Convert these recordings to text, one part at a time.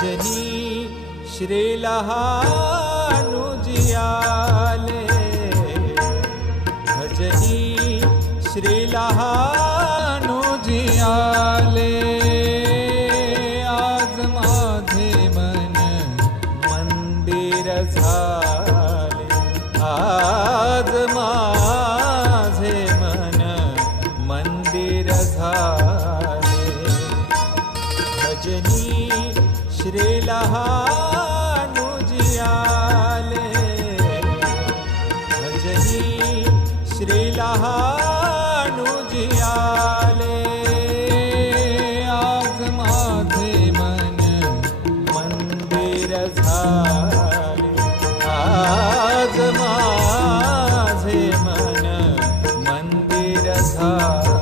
भजनी श्रीलहानुजी आले, भजनी श्रीलहानुजी आले. आज माझे मन मंदिर झाले, आज माझे मन मंदिर झाले. भजनी श्रीलहानुजी आले, भजनी श्रीलहानुजी आले. आज माझे मन मंदिर झाले, आज माझे मन मंदिर झाले.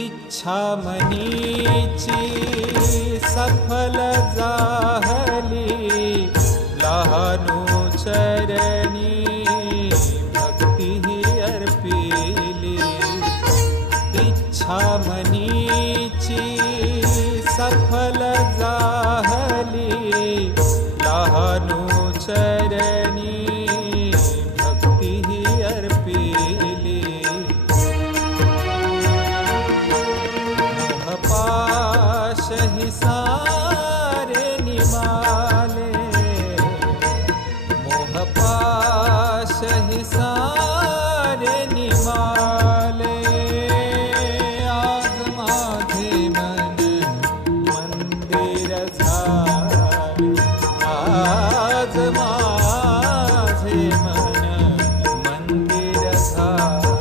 इच्छा मनीची सफल झाली, लहानु चरणी भक्ती अर्पिली. इच्छा मनीची सफल झाली, लहानु चरणी भक्ती अर्पिली. मोहपाश ही सारे निमाले, मोहपाश ही सारे निमाले. आज माझे मन मंदिर झाले, आज माझे मन मंदिर झाले.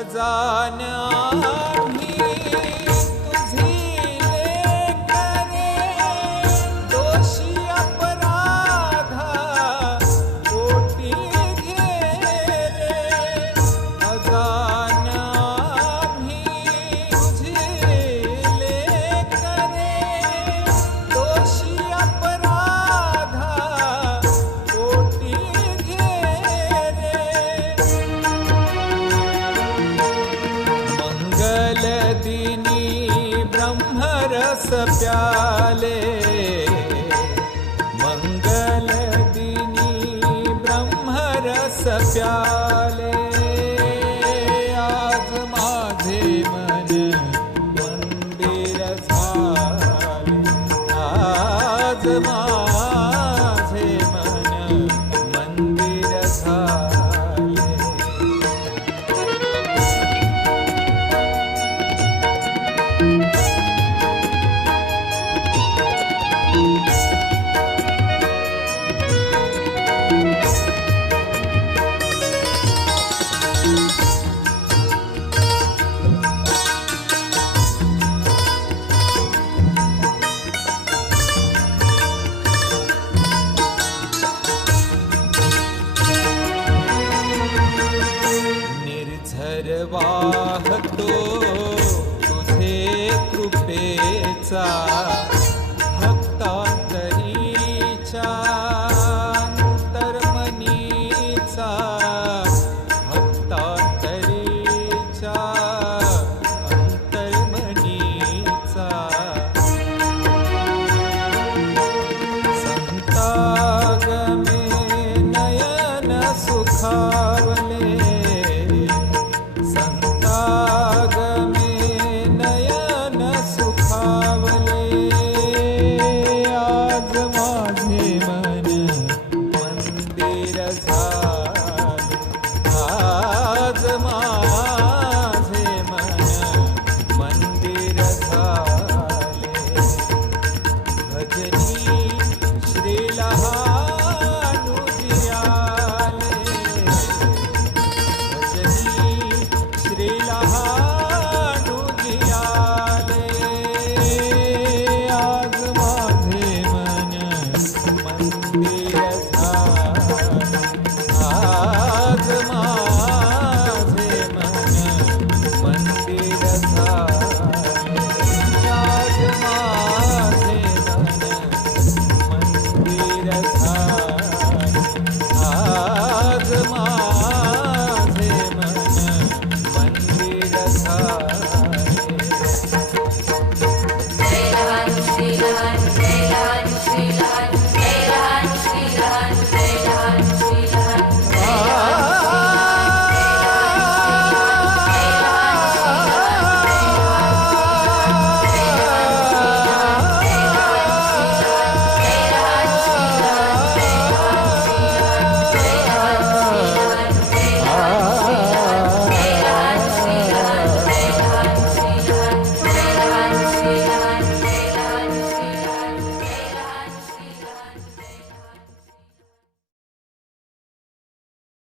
अजान आम्ही तुझी लेकरे, दोषी अपराधा पोटी घे रे. अजान आम्ही तुझी लेकरे, दोषी अपराधा पोटी घे रे. मंगल दिनी ब्रह्मरस प्याले, मंगल दिनी ब्रह्मरस प्याले. आज माझे मन मंदिर झाले, आज माझे मन मंदिर झाले. निर्झर वाहतो तुझे कृपेचा, भक्तांतरीच्या अंतर्मनीचा, भक्तांतरीच्या अंतर्मनीचा. संतागमे नयन सुखावले, संतागमे नयन सुखावले. हरे